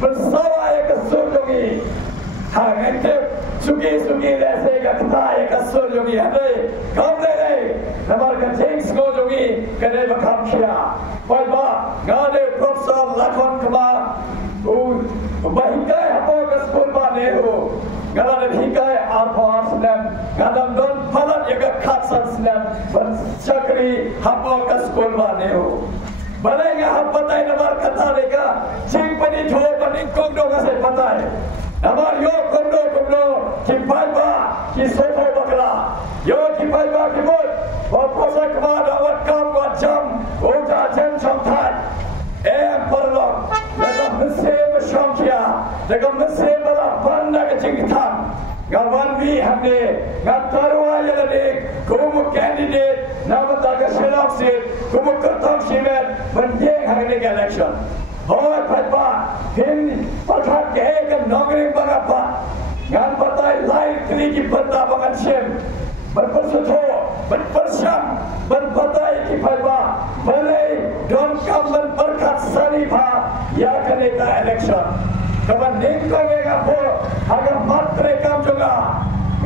bersawa ya kesurungi hangente sugi rese ka kata ya kesurungi hade kamle dei namar ka jinx ko jungi kade bakam khia pai ba ngade professor lakhon kama bahikai hapo ka school ba ne ho ngala bahikai arphas nam ngadam don phalat ya ka khatsan nam ban chakri hapo ka school ba ne ho balai hap patai namar kata deka jing pani tho pani kong do ka se patai namar yo kondo kimpai ba ki soto bakra yo kimpai ba ki bot wa posak ma dawat kam wa jam oja chen cham thai parlok daga mese shomkia daga mese bala banda ka jing tham gawan bi hamne ngatarwa ya de kumu candidate namata ka selak se kumu kartam shimet banjeng hagne ka election hoy phatba hin pathat ke ka nogri bagapa ngan patai lai kli ki banda bangan shem berpersutho berpersyam berpatai ki phatba balai don kam berkat sanifa ya kane ka election kaban ning ko ga po aga matre kam juga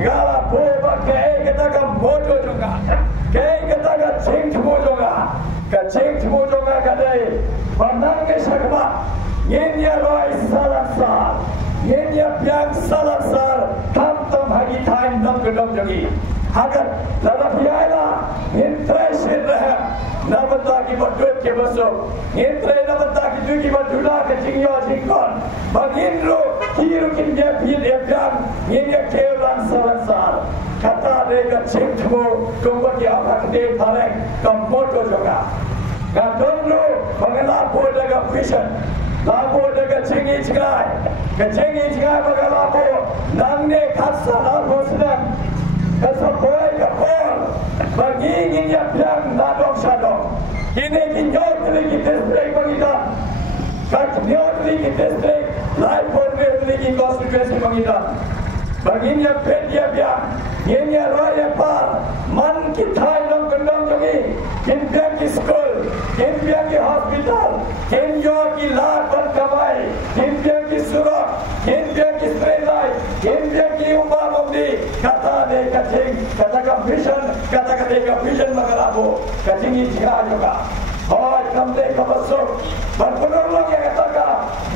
ngala po ba ke kita ka mojo juga ke kita ka ching mo juga ka ching mo juga ka dai pandang ke sakma yenya roi salasar yenya piang salasar tam hagi time nam gedom jogi hagat lada piala interest raha nabata ki badut ke basok interest nabata ki du ki badula ke jingyo jingkon bagindro kiru kin dia bil piang yenya kelan salasar kata de ka chingthmo komba ki abak de tharek kam moto joga gadonlo bangala po daga vision lapo daga chingi chingai bagala po nangne khatsa la hoslam kasapoi ka por bagi nginya piang nadok sadok kini kinjot lagi district bangita kat nyot lagi district lai por lagi constituency bangita baginya pedia piang nginya raya par man kitai long kendong jogi kin piang ki school kin piang ki hospital kin yo ki lapan kamai kin piang ki surat kin piang ki strelai kin piang ki umba mumdi kata de kacing kata ka vision magalabo kacingi jika juga hoy kamde kabasok berpenur lagi kata ka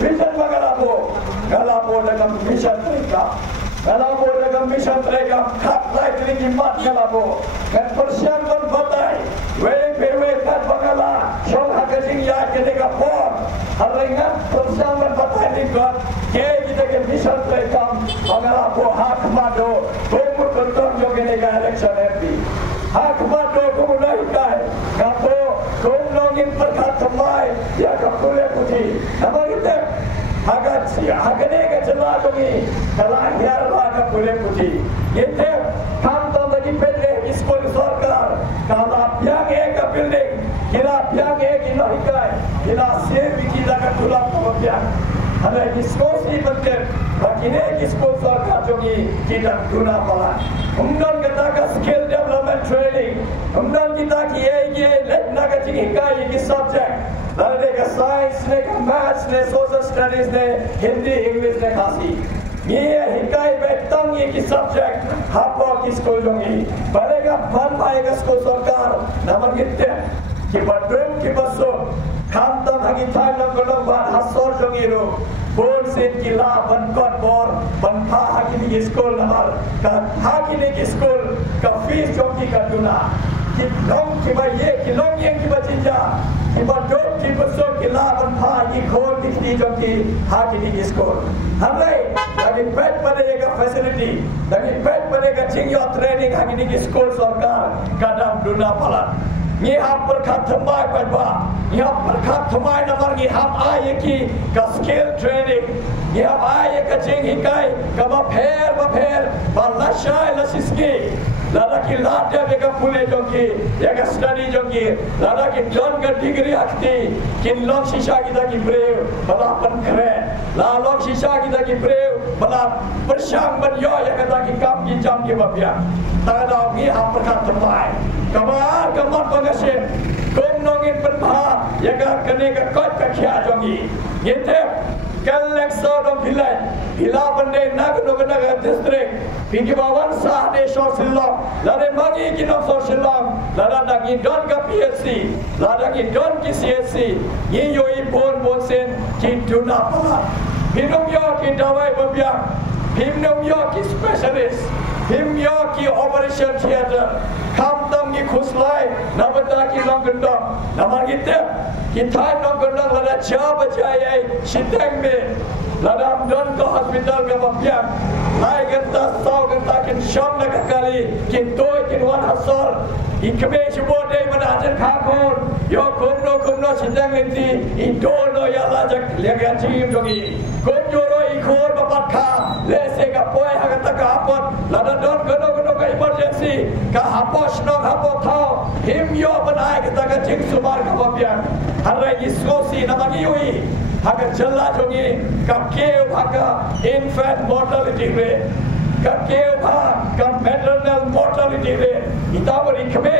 vision magalabo galabo dalam vision mereka galabo dalam vision mereka kat lai tinggi mat galabo kan persiapan batai we kat bangala syong hakajing ya ketika por haringan persiapan batai ni kat ke kita ke vision mereka galabo hak mado tumur kontong jogene ga election MP hak mado kumulai kai kapo kumlongin perkat semai ya kapule putih nama kita hagane ka chala jogi kala hiar la ka pule putih yete tham tam lagi pedre school sarkar kala pyang ek building kila pyang ek inahikai kila se bikila ka tulang pyang ada diskosi bentuk bagine school sarkar jogi tidak guna pala umdan kita ka skill development training umdan kita ki ye let naga chikai ki subject lalu ka science ne ka maths ne social studies ne hindi english ne khasi ye hikai betang ye ki subject hapo ki school jogi balega ban bhai school sarkar naman gitte ki badrum ki baso khantam hagi thai long ban hasor jogi ro bon sen ki la ban kon bor ban pha hagi ni school namar ka hagi ni school ka fees jogi ka duna ki long ki ba ye ki long ye ki ba jinja ki ba dot ki baso ki la ban pha ki khol ki jogi hagi ni school hamai lagi pet pada ka facility lagi pet pada ka chingyo training hagi ni school sarkar kadam duna palat ni hap berkat thamai padba ni hap berkat thamai namar ni hap aye ki ka skill training ni hap aye ka ching hikai ka ba pher ba lashai lasiski lada ki lada be ka pule jogi ya ka study jogi lada ki don ka degree akti kin lok shisha kita ki brave bala pan kre la lok shisha kita ki brave bala persyang ban yo ya ka ki kam ki jam ki babya ta da ni hap berkat thamai kamar pengasin kom nongin penpa ya ka kene ka kot ka khia jogi yete Kalexo dong pilai bila bende nak distrik pingi bawan sah de sosialam lade magi kinam sosialam lada dagi don ka PSC lada gi don ki CSC ye yo I bon sen ki tuna pala pinum yo ki dawai babiak pinum yo ki specialist pinum yo ki operation theater kam tam ki khuslai nabata ki longendong namar kita kita longendong lada cha bajai siteng me lada don ko hospital ka babiak lai ganta sau ganta kin sham na kali kin toy kin wan hasor ikme shubo dei mana ajan khakor yo kumno siteng enti idono ya lajak lega jim jogi konjoro ikhor bapat kha lese ka poy hagata ka apot lada don gono ka emergency ka hapos no hapo thao him yo banai ka ka jing sumar ka babiak harai iskosi namagi yui haga jalla jongi ka keu haga infant mortality rate ka keu ka maternal mortality rate itabari khme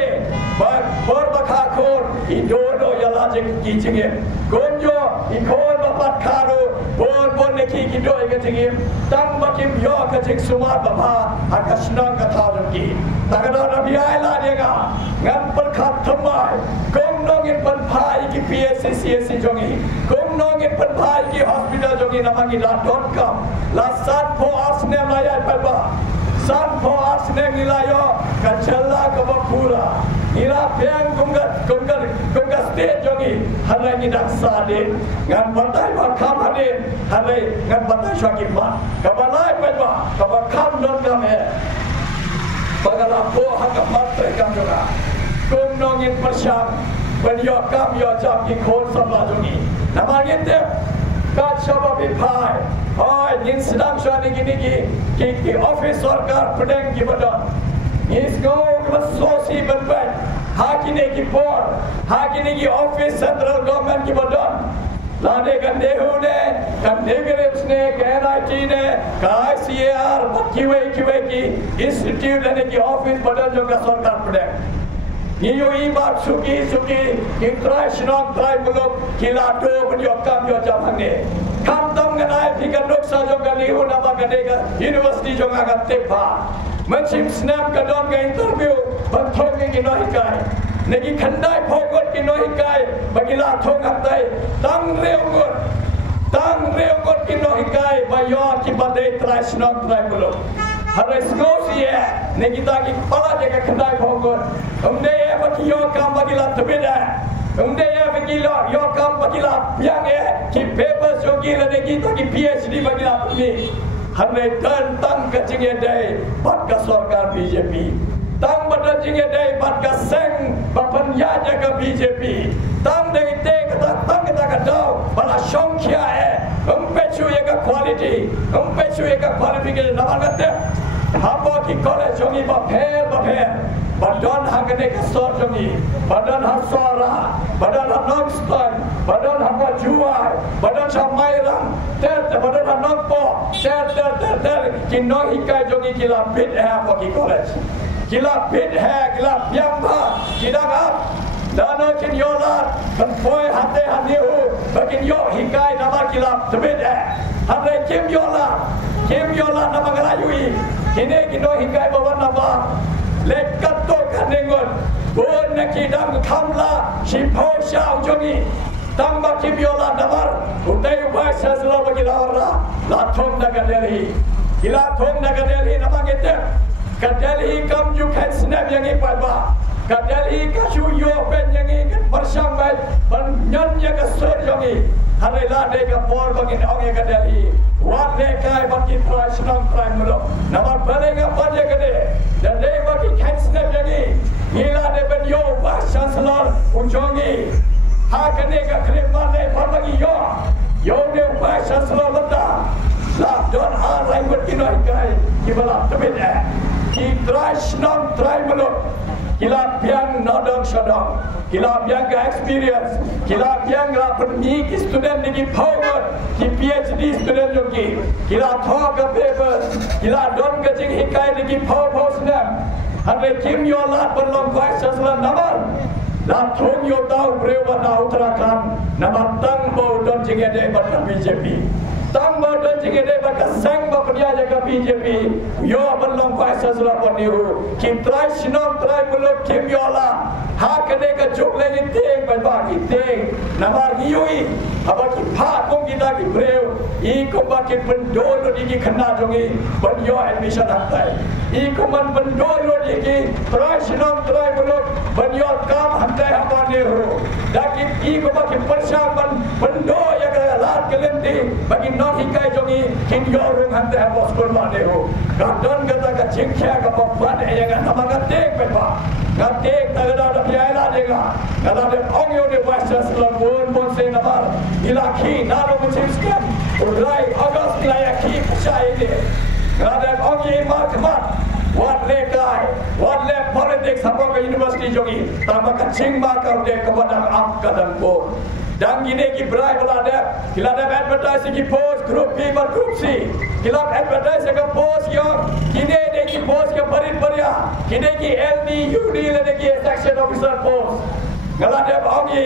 bor bakha khor idono yala jing kijinge gonjo ikhor bapat kharo bon neki kido egatinge tang bakim yo ka jing sumar baba haga snang ka thao jongi tagada nabi aila dega ngam par khat thamai kom nongin pan phai ki PSC CSC jongi kom nongin pan phai ki hospital jongi namagi la.com la sat pho asne maya palba san pho asne milayo ka challa ka bakura ira piang kumga state jongi harai ni daksa de ngan batai ba kham hade harai ngan batai shaki ma ka balai palba ka ba kham don ka me bagala po hakam matre kam jonga kom nongin persyam when you come your job ki khol sabla jongi namagin te kat shaba bi phai oi nin sidang shani ki office sarkar pedeng ki badan is go sosi banban hakine ki board hakine ki office central government ki badan lade gande hune gande grepsne KNIT ne KICAR kiwe ki institute ne ki office badan jo ka sarkar pedeng Iyo ibat suki intrai sinong trai muluk kilato penyokam yo jamange kam tam ganai pikan doksa jo gani una bagadega university jo ngagat tepa menchim snap kadon ga interview banthong ki no hikai negi khandai phogot ki no hikai bagila thong atai tang reungot ki no hikai bayo ki bade trai sinong trai muluk harai skosi negita ki kepala jaga kendai phogot umde bagi yo kam bagila tebeda umde bagila yo kam bagila yang ki papers jogi la negita ki PhD bagila ni harai dan tang kacing dai bat ka sarkar BJP tang badan jinge dai bat ka seng bapan ya jaga BJP tang dai te kata tang kata kadau bala shongkhya umpechu ye ka quality qualification namagate hapo ki college jongi ba pher badon hangane ka sor jongi badon hasora badon hanongstone badon hapa juai badon samairang ter badon hanongpo ter ki no hikai jongi kila bit hapo ki college kila bit kila pyamba kidangap dano kin yola kan poi hate haniu bakin yo hikai nama kila tebit hare kim yola nama galayui kini kino hikai bawa nama lekat to kanengon bon nakidam kamla shipau shau jongi tamba kim yola namar utai ubai sasla bagila ora la thong naga Delhi nama kita ka Delhi kam ju kan snap yang ipa ka Delhi ka shu yo pen yang ikan persambai penyan yang ka sur jongi hare la de ka por bagin ong ka Delhi wat de kai bagi praisnang prime mulo namar barenga panje kade dan de bagi kan snap yang ila de ben yo vice chancellor unjongi ha kane ka krema de bagi yo de vice chancellor bata la don ha language kinoi kai kibala tebet ki praisnang prime mulo kila piang nodong sodong kila piang ga experience kila piang la permi ki student ni power ki PhD student jogi kila thok ka paper kila don ka jing hikai ni power snap hare kim yo la perlong vice chancellor namar la thong yo tau brewa na Uttarakhand namar tang bo don jing ade bat BJP tang ba dan jing de ba ka sang ba pria jaga BJP yo belum paisa sura paniu kim trai sinom trai muluk kim yola ha kene ka juk le ni teng ba ba ki teng namar yui aba ki pha kong kita ki breu I ko ba ki pendol di ki khana jongi ban yo admission hatai I ko man pendol di ki trai sinom trai muluk ban yo kam hatai apa ne ho daki I ko ba ki persang ban pendo ya ka lat kelenti bagi non hikai jongi kin yo rung hatai apa skol ma ne ho gadon gata ka chingkya ka ba ban ya ga namanga tek pe ba ngatek tagada da piala dega ngada de ongyo de wasa salon bon se nabar ilaki naro mchimskam udrai august laya ki psai de ngada de ongye markmat what le kai what le politics apa ke university jogi tama ka chingma ka de kabadang ap kadang ko dan gini ki berai belada kila ada advertise ki post group B bar group C kila advertise ka post yang kini de ki post ke barit baria kini ki LD UD le de ki section officer post ngalade bangi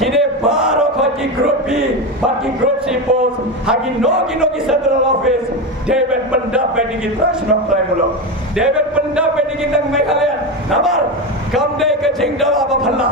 kini baro ko ki group B bar ki group C post hagi no ki central office David pendap di ki national tribunal David pendap di ki nang Meghalaya nabar kam de ke jingdawa ba phalla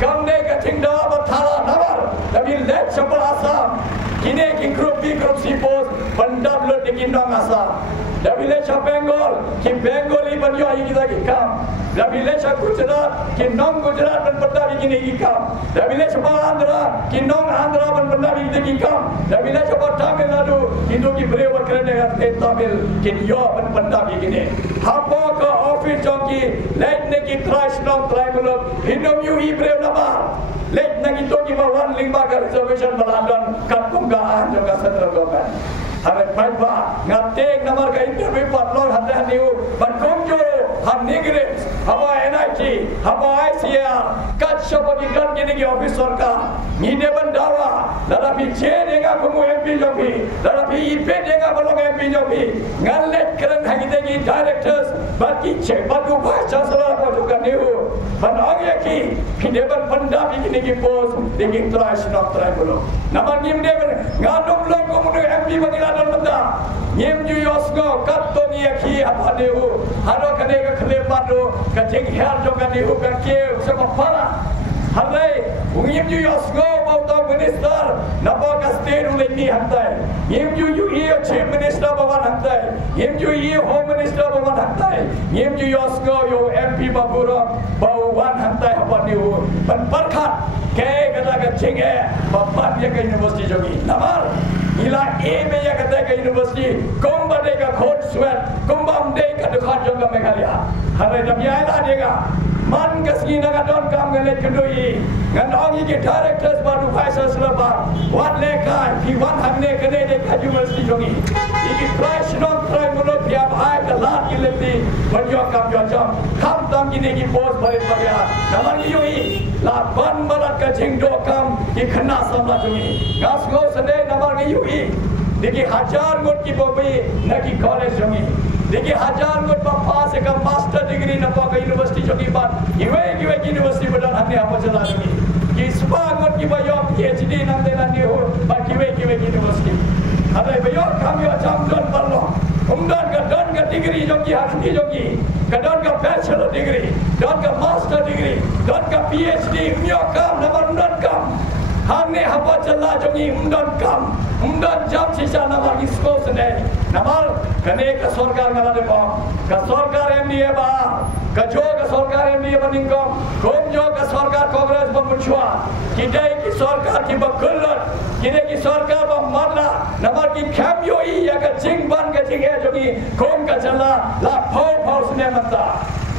kam de ke jingdawa ba thala nabar tapi let chapal asam kini ki group B group C post pendap lo de ki nang asam tapi let chap Bengal ki Bengali ban yo hi kita ki kam tapi let chap Gujarat ki nong Gujarat ban pendap ki ni kam tapi let chap Andhra ki nong Andhra ban pendap ki kam tapi let chap Tamil Nadu Hindu ki brewer kerana dengan Tamil ki yo ban pendap ki ni hapo ka office jong ki let ne ki trash nong tribal Hindu yu hi brew nama let na ki to ki ba one lingba ka reservation balandon kat kumga jong ka central government Hare Paipa, ngatek namar ka interview patlor hande haniu, ban komjo, han nigres, haba NIT, haba ICR, kat shopati dan gini ki office sarkar, ngide ban dawa, dara pi che denga kumu MP jogi, dara pi IP denga balong MP jogi, ngalet keren hagite ki directors, baki che, batu baca salah batu kan niu, ban agya ki, ngide ban pandap gini ki post, dengi trash not tribal, namar ngimde ban ngadom long kumu MP bagi dan benda nyem ju yosgo katto ni akhi apadiu haro kane ka khale padu ka jing her jo ka diu ka ke sama para hare nyem ju yosgo bauta minister nabo ka state ule ni hantai nyem ju chief minister bawan hantai nyem ju home minister bawan hantai nyem ju yosgo yo MP baburo bawan hantai apadiu ban parkhat ke kata ka jing bapat ya ka university jogi namar ila me ya kata ke university komba de ka khot swat kombam de ka dekhat jong ka Meghalaya hare jab ya ila dega man kasni na ka don kam ngale kdoi ngandong ki directors baru faisal selaba wat le ka ki wan hamne kene de ka university jogi iki price non try mulo pia bhai ka lat ki leti banyo kam yo jam kam tam ki ne ki post bare bare namar ki yoi la ban malat ka jingdo kam ki khana samla jogi gas go sane namar ki yoi देखिए हजार गोट की बॉबी न की कॉलेज होंगी देखिए हजार गोट पास एक master degree न पाका यूनिवर्सिटी जो की बात इवे यूनिवर्सिटी बदल हमने आप चला दूंगी कि स्पा गोट की बायो PhD न देना नहीं हो बाकी वे यूनिवर्सिटी अरे बायो काम यो जाम डन पर लो उमदान का डन का डिग्री जो की हाथी जो की का डन का बैचलर डिग्री डन का मास्टर डिग्री डन का PhD मियो काम नंबर डन काम हमने हवा चला जो की उमदान काम Umdan jam sisa nama isko sendiri. Nama kene ke sorkar ngala de bom. Ke sorkar MDA ba. Ke jo ke sorkar MDA baningkom. Kom jo ke sorkar Congress bermuncua. Kidai ki sorkar ki bakulot. Kidai ki sorkar bermadla. Nama ki kamyo i ya ke jingban ke jinghe jogi. Kom ke jala la pau sene mata.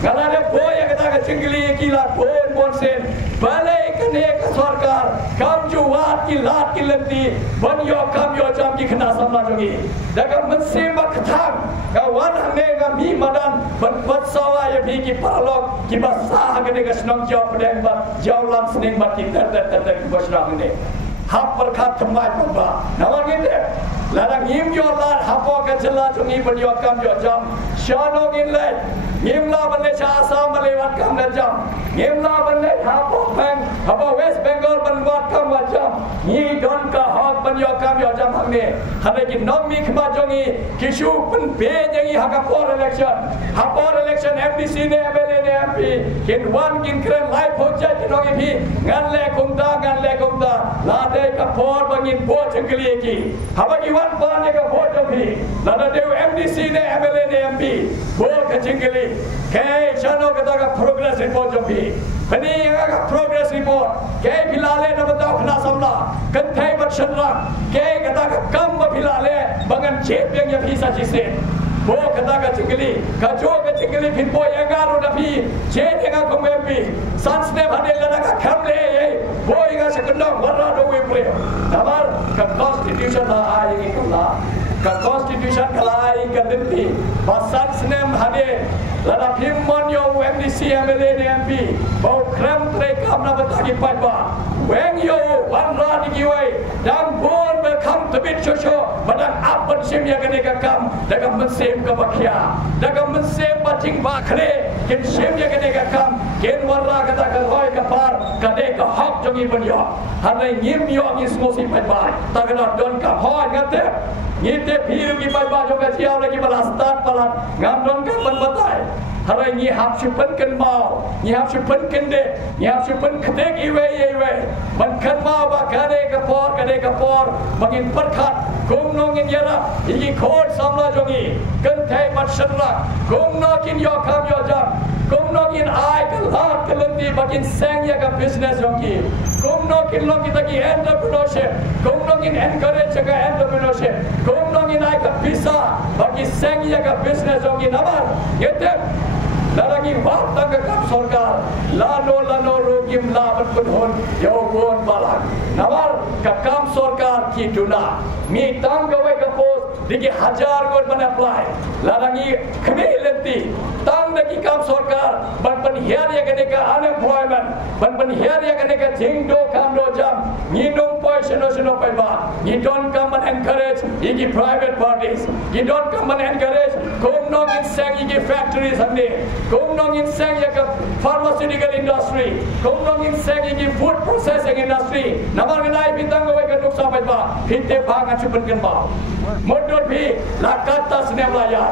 Ngala de boy ya kita ke jingli ki la bon sen. Balai kene ke sorkar. Kam jo wat ki lat ki lenti. Banyo kam yo jam ki khana samla jogi daga mse maktang ka wan hamne ga mi madan ban pat sawa ya bi ki parlok ki basa ga de ga snong jaw pedeng ba jaw lam sning ba ki ter ki basra ne hap par khat thamai ba nawar ge Larang ngim yo lar hapo ka jela jungi ban yo kam yo jam shano ngin le ngim la ban le cha asam ban le wat kam le jam ngim la ban le hapo bang hapo West Bengal ban wat kam wa jam ni don ka hak ban yo kam yo jam hang ne hare ki nom mi khma jungi kishu ban be jangi haka for election MDC ne MLA ne MP kin wan kin kren live project no gi phi ngan le kum da la de ka for bangin bo changli ki haba ki wan pa ne ka vote phi la da de MDC ne MLA ne MP bo ka changli ke chano ka da ka progress report jo phi bani ka progress report ke philale na bata khna samla kan thai bat shanra ke ka da ka kam ba philale bangan chep yang ya phi sa chi se bo kata ka chingli ka jo ka chingli phin bo yangaro na phi che denga ko MP sans ne bhane lana ka khamle ye bo inga sekunda warra do we pre namar ka constitution na ai ka constitution kalai ka limpi basans ne bhane lana phim mon yo MDC MLA ne MP bo kram tre kam na batagi patba weng yo wan ra ni ki wai dang bon be kham tabit cho badang apan sim ya gane ka kam daga mensem ka bakhya daga mensem bating ba khre kin sim ya gane ka kam ken warra ka ta ka roi ka par ka de ka hak jongi ban yo har ngim yo ngi smosi patba ta ka don ka hoi ngate ngite phiru ki patba jo ka chiaw la ki balastat palat ngam don ka ban batai hari ni hap chupan kan mau ni hap chupan kan de ni hap chupan kdek iwe man kan mau ba kade ka por mangin perkhat kum nongin yara igi khod samla jongi kan thai mat sanra kum no kin yo kam yo jam kum no kin ai ka lat kalandi bakin sang ya ka business jongi kum no kin lo kita ki entrepreneurship kum no kin encourage ka entrepreneurship kum no kin ai ka visa baki sang ya ka business jongi namar yete Laragi waktu kekam sorkar lano rogim laban penhon yawon balak nawar kekam sorkar ki duna mi tanggawe kapos digi hajar gon ban apply larangi khme lenti tang dagi kam sorkar ban hiar ya gane ka unemployment ban hiar ya gane ka jingdo kam do jam ni dong poi seno pai ba ni don't come and encourage igi private parties you don't come and encourage kom no in sang igi factories hamne kom no in sang ya ka pharmaceutical industry kom no in sang igi food processing industry namar ganai bitang go ka nuksa pai ba hitte bhang achupan kan ba modor bhi lakatas ne mlaya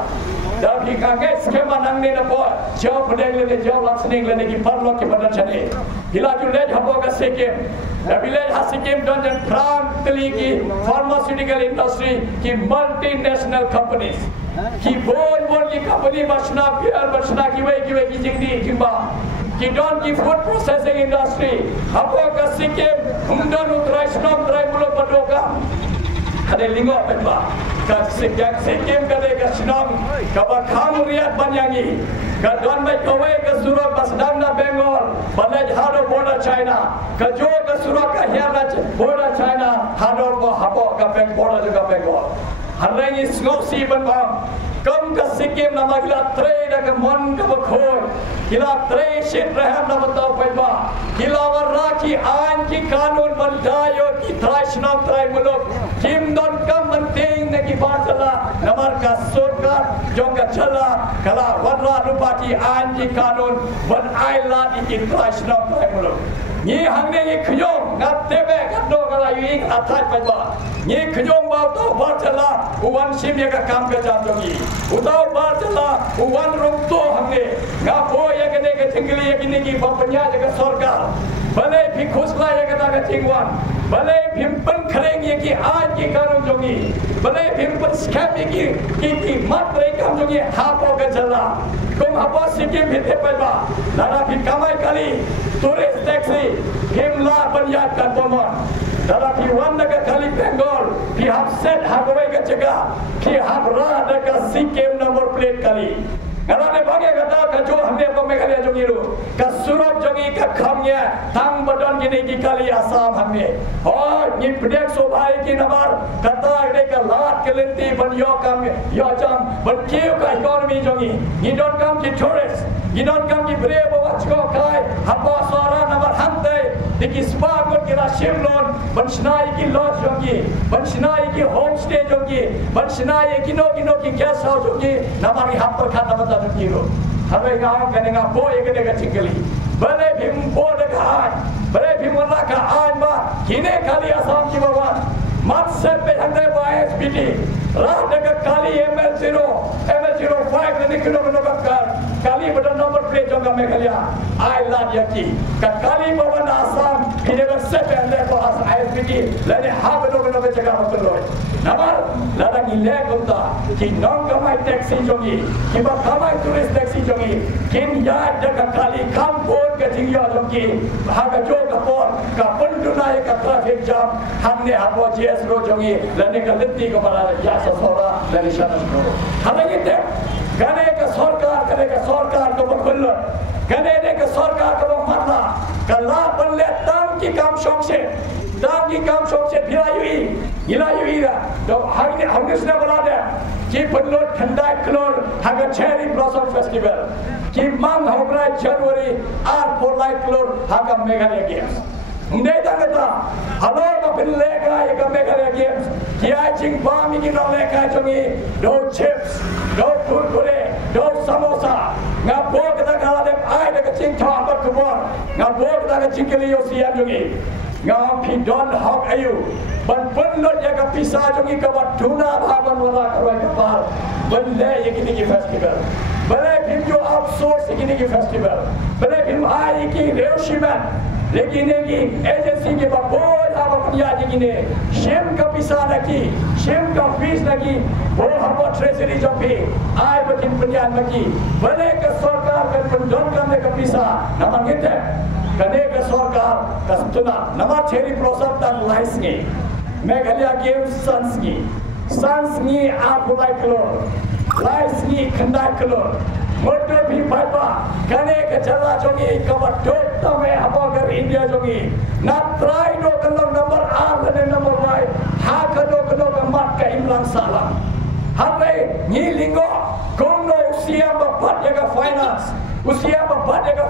dah hingga skema nang ni napo jauh pedang le jauh laksning le ki parlo ki badan chane hila jule hapo ka sekem dabile hasikem don jan pram teligi pharmaceutical industry ki multinational companies ki bon ki company basna ki wei ki jingdi kimba ki don ki food processing industry hapo ka sekem umdon utrai snom trai mulo padoka kade lingo petba ka sekem kade ka snom ka bakham riat banyangi ka don bai kawai ka surat basdam na Bengal balaj hado border China ka jo ka surat ka hiarna border China hado ko hapo ka beng border juga Bengal harrangi snopsi banbam kam ka sekem nama gila tre da ka mon ka bakhoi gila tre shit raham na batau paiba gila warra ki ain ki kanun bandayo ki trashnom trai muluk kim don kam manting ne ki barchala namar ka sarkar jonga chala kala warra rupa ki ain ki kanun ban aila ki trashnom trai muluk ni hangne ni khnyong ngat tebe kaddo kala ying athai paiba ni khnyong ba to barchala uwan sim ya ka kam ka jam jongi utau barchala uwan rum to hangne ngapo ya kene ke tingli ya kini ki bapanya jaga sarkar balai phikhusla ya kata ka tingwan balai phimpan khreng ya ki aaj ki karung jongi balai phimpan scam ya ki matre kam jongi hapo ka jala kum hapo sikim phite paiba nara phi kamai kali tourist taxi himla banyat kan pomon dara phi wanda ka kali Bengal phi hapset hagwai ka jaga phi habra da ka sikim number plate kali Karena bagi kata kacu hamil pemegalian jongi lu, kasurat jongi kakamnya tang badan gini kikali asam hamil. Oh, ni pedek sobai ki namar kata ini kelat kelenti ban yo kam yo jam ban kiu ka ekonomi jongi. Ni don kam ki tourist, ni don kam ki brebo wachko kai, hapa suara namar hantai Diki sebagun kira Shimlon, Banshnai ki lodge jongi, Banshnai ki homestay jongi, Banshnai ki no ki guest house jongi, namari happer khana bata jongi ro. Hame gaon kanenga boy kanenga chingeli. Bale bhim board ghat, bale bhim wala ka anba, kine kali Assam ki bawa. Mat se pe hande ba SPT. Rah dekat kali ML05 ni kilo kali pada nomor plate jonga Meghalaya. I love yaki. Kali bawa Assam ini bersep anda bahas ISPT. Lani hab no jaga hotel. Namar lada gile kunta. Ki non kamai taxi jongi. Ki ba kamai tourist taxi jongi. Kin ya dekat kali kampur ke tinggal jongi. Haga jo kapor kapun tunai ka traffic jam. Hamne habo GS road jongi. Lani kaliti ko bala ya sora lani shanas ko. Halagi te gane ka sarkar ko bakul. Gane ka sarkar ko matla. Kala balle tam ki kam shokse hilayui da to hagnes na bala de ki ballo thanda klor haga cherry blossom festival ki mang hobra January ar polai klor haga Meghalaya games unde dangata halor ma bille ka eka Meghalaya games ki ai ching ba mi ki no leka chomi do chips do kurkure do samosa nga bog da kala de ai de ching tha ba kubor nga bog da chingli yo siam jongi nga pi don hok ayu ban pundot ya ka pisa jongi ka batuna bhaban wala karwa ka par bande ye ki festival bale bim jo outsource ki festival bale bim ai ki reushman लेकिन की एजेंसी के बहुत आप अपनी आज की ने शेम का पिसा लगी शेम का फीस लगी वो हम ट्रेजरी जो भी आए बचिन पंजाब लगी बने का सरकार के पंजन करने का पिसा नमंगित है कने का सरकार कस्तुना नमर छेरी प्रोसेस तक लाइस की मेघालय गेम्स सन्स की आप बुलाई करो लाइस की खंडा करो मोटर भी पाइपा कने के चला जोगी कवर टोट में हबगर इंडिया जोगी ना ट्राई दो कलो नंबर आर ने नंबर बाय हा कलो मत का इमलान साला हरे नी लिंगो कोनो उसिया बपट का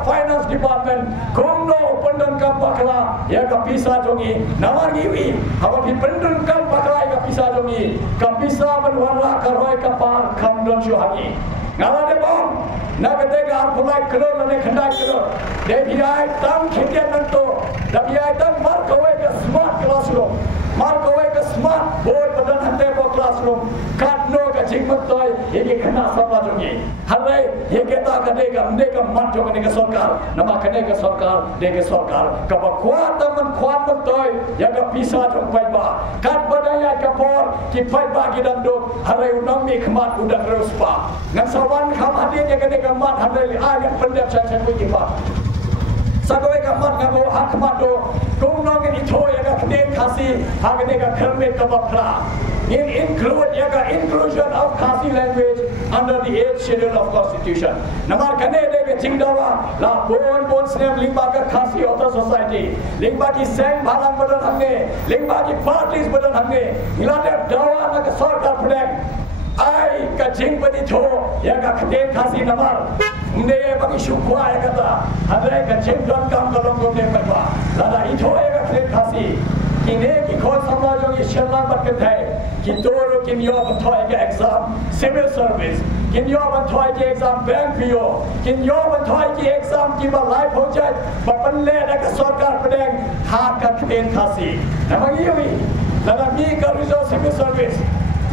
फाइनेंस डिपार्टमेंट कोनो पंडन का बकला या का पिसा जोगी नवागी हुई हम भी पंडन का बकला का पिसा जोगी का पिसा बनवाला करवाए का पार खमदन Suhagi ngala de bom nagate ga pulai kilo lane khanda kilo de biai tam khitian nanto da biai tam mar kowe ka smart board badan hande ko classroom katno ka jingmat toy ye khana sabla jogi hare ye keta kade ga ande ka mat jogane ka sarkar nama kane ka sarkar de ka sarkar ka bakwa taman khwat toy ya ka pisa jong pai ba kat badaya ka por ki pai ba ki dam do hare unang mi khmat udang ruspa ngan sawan kham hade ye kane ka mat hare li a ya pandap chan ko ki ba Sakowe ka mat ka bo hak mat do kung no ke itho ya ka kden khasi hagne ka kharme ka bapra include ya ka inclusion of Khasi language under the 8th schedule of constitution namar kane de ke chingdawa la bon snem lingba ka Khasi author society lingba ki sang bhalang badan hamne lingba ki parties badan hamne ilate dawa na ka sarkar phdek ai ka jingpati tho ya ka kden Khasi namar unde bagi shukwa ya kata andre ka jingdon kam kalong ko ne pa lada itho ya ka kden Khasi kine ki khol samajong ye shala bat hai ki toro kin yo bathoi ke exam civil service kin yo bathoi ke exam bank pio kin yo bathoi ke exam ki ba life ho jai bapanle na ka sarkar pedeng ha ka kden Khasi namagi yogi lada mi ka reserve civil service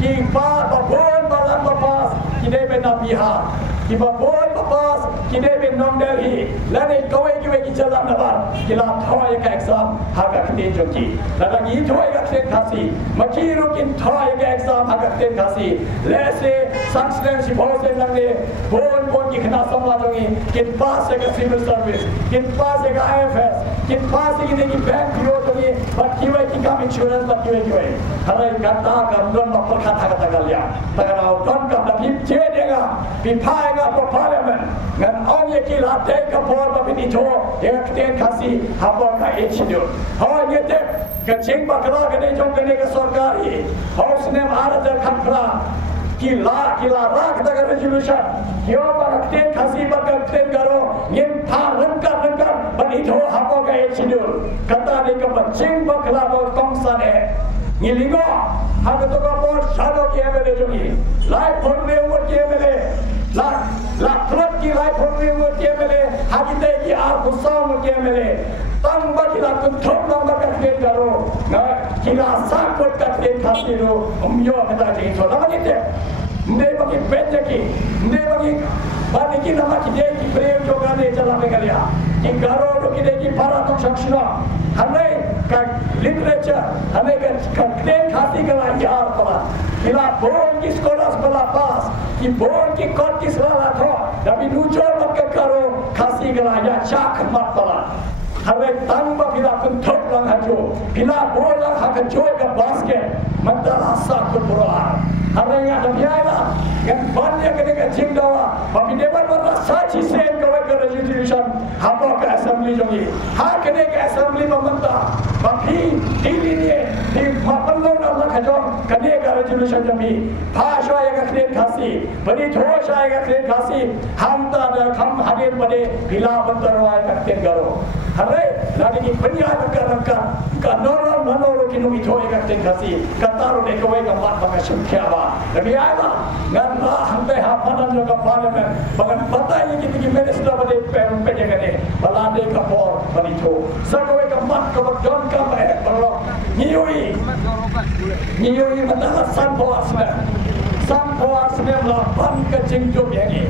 ki pa babon balang bapas kine be na bihar ki babon bapas kine be Nong Delhi lane kowe ki jalan nabar kila thoi ka exam ha ka kden joki lada gi thoi ka kden Khasi makiru kin thoi ka exam ha ka kden Khasi lese sanction si bhose langne bon ki khna samla jogi kin pass ka civil service kin pass ka IFS kin pass ki ne ki bank bureau jogi but ki ki kam insurance but ki harai kata ka don ma kata galia tagara don ka da bip che dega bipai ga for parliament ngan ong ye ki la de ka por ba bin ito ye kten Khasi habo ka schedule ha ye de ka ching ba kra ka ne jong ka ne ka sarkar hi house ne bharat khapra kila rak daga resolution yo ba kten Khasi ba kten karo yin tha rangkar banito hapo ke chidul kata ni ke bacing bakla bo kongsan ngilingo haga to ka bo shado ke mele jogi lai phonne wo ke mele la trot ki lai phonne wo ke mele hagite ki ar gusam ke mele tang bakila kun thop nang ka ke karo na kila sakot ka ke khasiru umyo kata ji so na ni Nde bagi bejaki, nde bagi bani ki nama ki dei ki prem joga ne chala me galiya. Ki garo lo ki dei ki para to shakshna. Hame ka literature, hame ka claim khasi kala yar pala. Kila born ki scholars pala pass, ki born ki kot ki sala tho. Tapi nujo mak karo khasi kala ya chak mat pala. Hame tamba bila kun thop lang hajo, bila bola hakajo ka basket, mantal hasa kun boroar. Hame nga dabiala, yang banyak kena jingdawa, tapi dewan warna saji sen kawai ke resolution, hamba ke assembly jongi, hak kena ke assembly meminta, tapi ini di mapanlong Allah kajong kena ke resolution jongi, bahasa yang kena kasi, beri dosa yang kena kasi, hamta dan ham hadir pada bila bentarwai kena garo. Hame lagi ni penjara kerangka, kanoran manoro kinu itu yang kena kasi, kataru dekawai kemat pengasih kiawa. Tapi ayah, ngana hampai hampanan juga parlimen, bahkan batai yang kita minister pada PMPJ kene, balande kapor banito, sakwe kamat kamat don kamai, balok niui mentala sampoasnya lapan kecing job yang ini,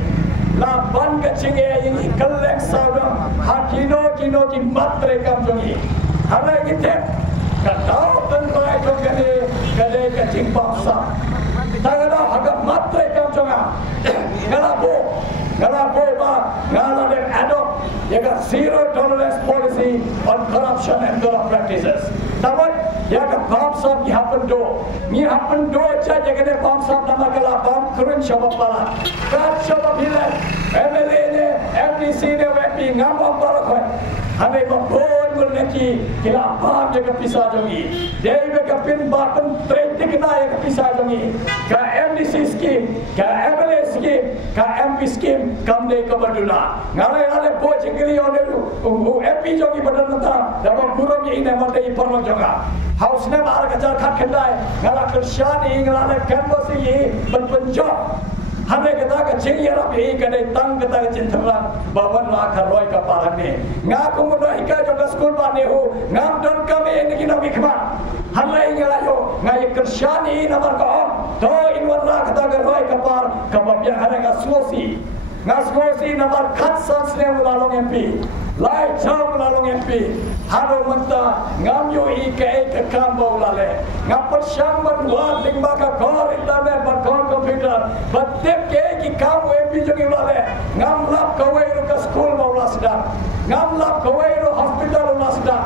lapan kecing yang ini kelek saudang, hakino ki matre kam jongi, hal kita katau tentuai jom kene kecing bangsa. Tagada agak matre kam jonga ngalapo ba ngala adopt yaga zero tolerance policy on corruption and corrupt practices tamat yaga bamsam ni happen do cha jagane bamsam nama kala bam kurun shabapala kat shabapila MLA ne MDC ne wepi ngam barakhoy hame babon mulneki kila bam jaga pisa jongi dei ka pin bapan tretik na yaga pisa jongi ka MDC scheme ka MLA scheme ka MP scheme kamde kabadula ngale bo jingli oneru MP jongi badanata daba burong ine mate iparong jonga house ne mar kajar khat khendai ngala kershani ngala canvassing benpenjok hame kata ka jingyara be kade tang kata cinthran bawan la kharoi ka parane ngaku muno hika jonga school ba ne ho ngam don kame ngi na mikma halai ngala yo ngai kershani namar ko to inwarna kata ka roi ka par ka babya hare ga Ngasmosi namar khatsans ne ulalong MP lai cham ulalong MP haro manta ngamyo ike kambo ulale ngapar shamban wa lingba ka kor internet bar kor computer batte ke ki kam MP jogi ulale ngamlap kawai ro ka school ma ulasda ngamlap kawai ro hospital ulasda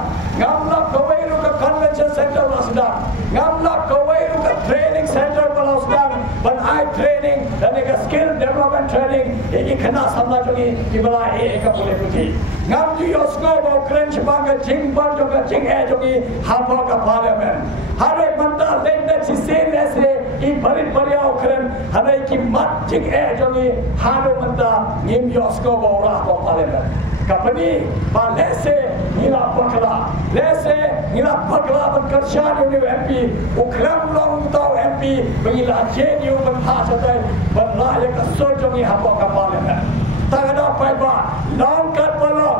ngamlap kawai ro ka convention center ulasda ngamlap kawai ro ka training center ulasda but I training dan eka skill development training ini kena sama jogi ibala eka boleh puji ngam ju yosko bo kren chibanga jingban joga jing jogi habo ka parliament hare manda lenda si senese I barit bariau kren hare ki mat jing jogi hado manda ngim yosko bo ra bo parliament kapani ba lese nila bakla ban karshan uni MP ukram long tau MP bangila jeniu ban hasatai ban la ya ka sojongi habo ka parliament tagada pai ba long kat pala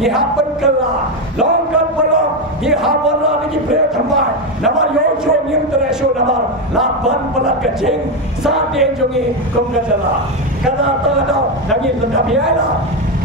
ni happen kala long kat pala ni habara ni break thamai namar yo jo nim tresho namar la ban pala ka jing sa den jongi kom ka jala kada tagada dangi ndabiala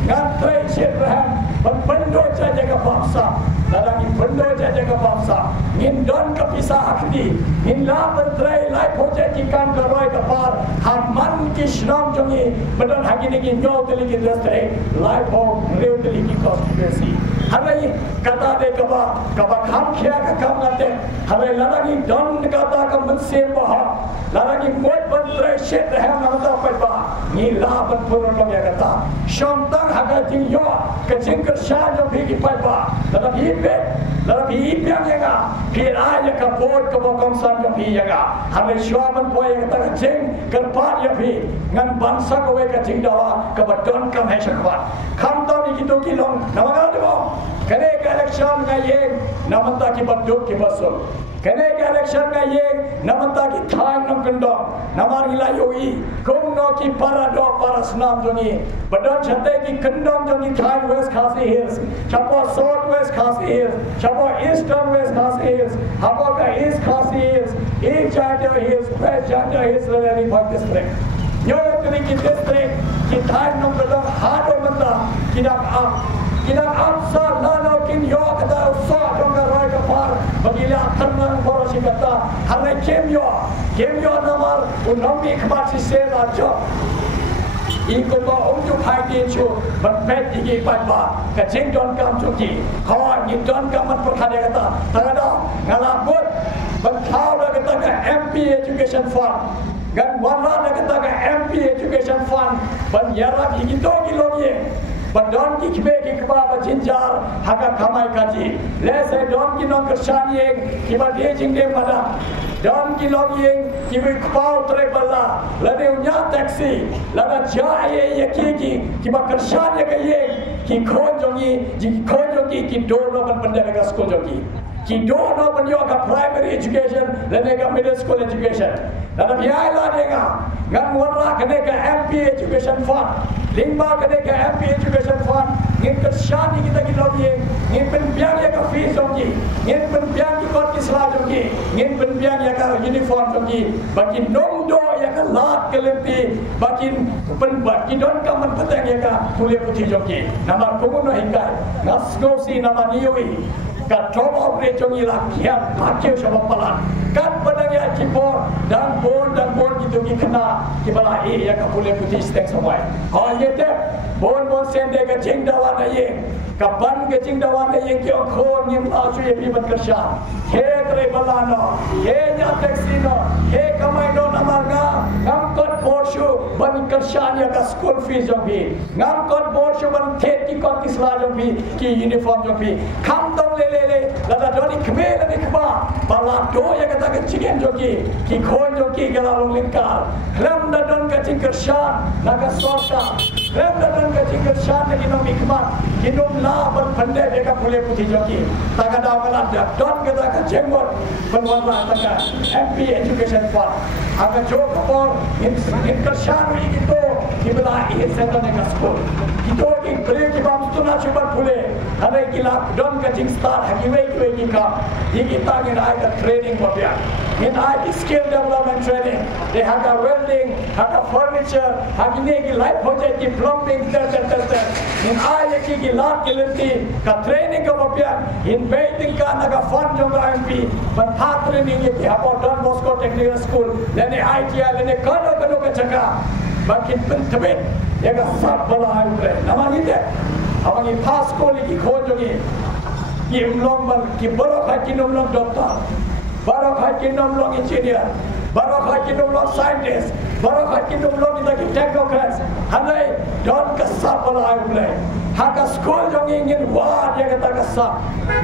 ngantre Abraham pembendo jaga bangsa dalam pembendo jaga bangsa ngindon kepisah akdi ngila mentrai lai projek ikan karoi kapar haman kisram jongi badan hagini ki nyo teli ki industry lai po reu teli ki conspiracy harai kata de kaba kham khia ka kam ngate harai laragi don kata ka mense bah laragi mot mentrai Abraham namata pai ngila ban puron ya kata shontang haga yo kecing kerja jom bigi pai dalam hidup yang enga kira aja kapot kebokong san jom hi enga hame shuaman poy yang tak kecing kerpat ya bi ngan bangsa kowe kecing dawa kebadon kam hai syakwa kam tam ni kita kilong nama tu kene election ka ye namanta ki baduk ki basul kene election ka ye namanta ki than nam kendo namar gila yoi kum no ki para do para snam joni badon chate ki kandom joni than west khasi hills chapo south west khasi hills chapo eastern west khasi hills hapo ka east khasi hills east Janja hills west Janja hills lelani bhag district York ki district ki than nam kendo hado manda Kidak apsa nano kin yo kata usa dong roi kapar bagila karnan borosi kata hare kemyo namar unambi khmat si sela jo iko ba umju khai din chu ban pet igi patba ka jing don kam chuki ha ni don kam man prokhade kata tagada ngala bot ban thau da kata ka MP education fund gan warna da kata ka MP education fund ban yara igi to kiloye Badon ki kbe ki kba jinjar haga kamai kaji lese don ki non kersan yeng ki ba de jing de pada don ki log yeng ki bi kpau tre balla lade unya taxi lada jaye ye ki ba kersan ye yeng ki khon jongi ki do no ban pande ga school jongi ki do no ban yo ka primary education lade ga middle school education lada biai la denga ngam wala kane ka MP education fund Lingba kene ka MP education fund ngin kersan ni kita lobby ngin penbiang ya ka fees jongi ngin penbiang ki kot ki sala jongi ngin penbiang ya ka uniform jongi bagi nomdo ya ka lat kelempi bagi penbat ki don ka man patang ya ka kuliah putih jongi nama komuno hinggai ngasgosi nama nioi ka toba pre jongi la kian pakyo sama palan kan padang ya kipor dan bon gitu ki kena ki bala ya ka kuliah putih stek samai yete bon sende ka jing dawan ye ka ban ka jing dawan ye ki khon nim la chu ye bi bat karsha he tre balano he nya taxi no he kamai no namarga ngam kot borshu ban karsha ya ka school fees jo bi ngam kot borshu ban thet ki kot ki sla jo bi ki uniform jo bi kham dong le lada doni kme le nikba bala do ya ka ta ka chicken jo ki khon jo ki gala long linkar lam da don ka jing karsha na ka sorta Rebutan ka jingkat shan lagi nom ikmat hinom la ban pandai deka kuliah putih joki taga da wala da don ka ka jenggot ban wala taga MP education fund aga jo kapor in ka shan wi gitu kibla i center ne ka school gitu ki kuliah ki bam tuna chuban pule ane kila don ka jing star hakiwe ki ka digi ta ngi ai ka training babya in ai skill development training they have a welding have a furniture hakine ki life project ki plumbing in ai ki lat kelenti ka training ka babya in baiting ka naga fund jong MP ban ha training ki hapo Don Bosco Technical School lene ITI lene kano ka chaka bakin pentebet ya ka sab bala ai pre namani de awangi pass ko li ko jongi ki umlong ban ki baro ka ki nomlong doctor baro ka ki nomlong engineer baro ka ki nomlong scientist baro ka ki nomlong ki technocrats hanai don ka sab bala ai pre haka school jongi ngin wad ya kata ka sab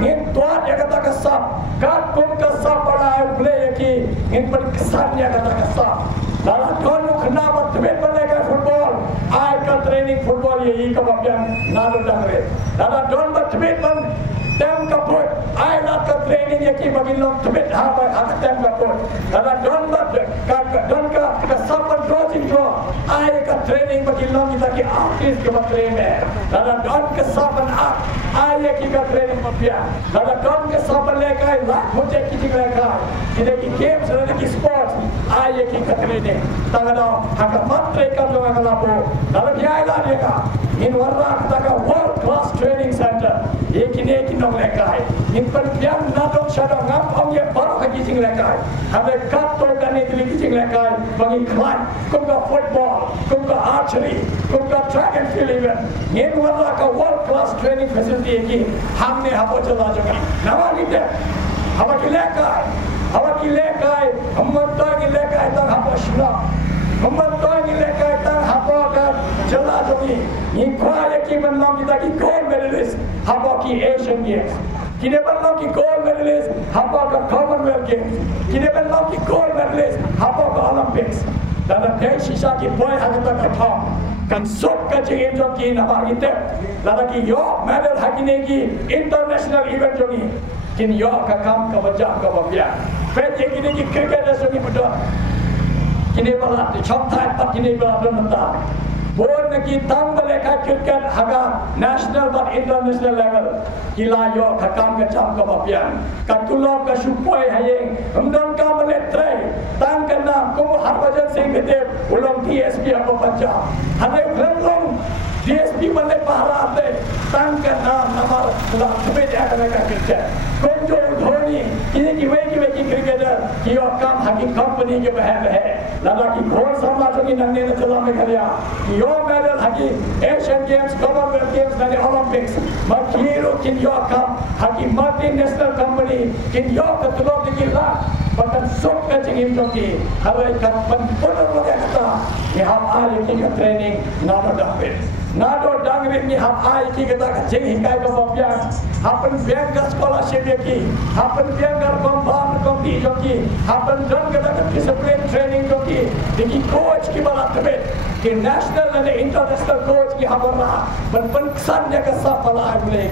ngin tuat ya kata ka sab kat pun ka sab bala ai pre ki ngin pen kesan ya kata ka sab Lala don kena bertebet mereka football, I ka training football ye ka babyan nalu dangre. Lala don bertebet man tem kaput, I la ka training ye ki bagin long tebet ha ba ha tem kaput. Lala don ka sapan drawing draw, I ka training bagin long kita ki artist ka train me. Lala don ka sapan art, I ye ki ka training babyan. Lala don ka sapan le kai la mujhe ki le kai. Kide ki games le ki sports, I ye ki ka training. Tangado haka matre ka jonga kalapo nala biai la deka in warra taka world class training center ekine kinong lekai in per biang na dong shadong ngam ong ye baro ka kijing lekai have kat to ka ne kili kijing lekai bangi climb kumka football kumka archery kumka track and field event in warra ka world class training facility ki hamne hapo chala jonga nawa nite hawa ki lekai hammata ki lekai tang hapo shna hammata ki lekai tang hapo ka chala jongi in kwaya ki manlam kita ki gold medalist hapo ki Asian Games kine manlam ki gold medalist hapo ka Commonwealth Games kine manlam ki gold medalist hapo ka Olympics dan ada sisa ki boy hagata ka kan sok ka jing joki na ba ite lada ki yo medal hakine ki international event jogi kin yo ka kam ka baja ka babya pet ye ki cricket jogi budo kini bala chok thai pat kini bala mata Born ki tang baleka cricket haga national but international level kila yo kakam ka cham ka bapian katulom ka supoi hayeng umdon ka maletre tang kana ko harbajan singh dev ulom TSP apa panca hane ulom DSP male paharate tang kana namar la thube ja kana ka cricket konjo dhoni kini ki cricketer ki yo kam haki company ke behe lada ki ghor samaj ki nanne na chala me khaliya yo medal haki Asian Games, Commonwealth Games dan Olympics makhiru kin yo kam haki multinational company kin yo katulom ki la bahkan sok ka jingim joki harai kat panpun mo kata ni ham ali ki training nado dangrit ni ham ai ki kata ka jing hikai ka bapian hapen biang ka scholarship ki hapen biang ka komban kompi joki hapen don kata ka discipline training joki diki coach ki bala tebe ki national and international coach ki habara pan kesan ya ka sapala mulai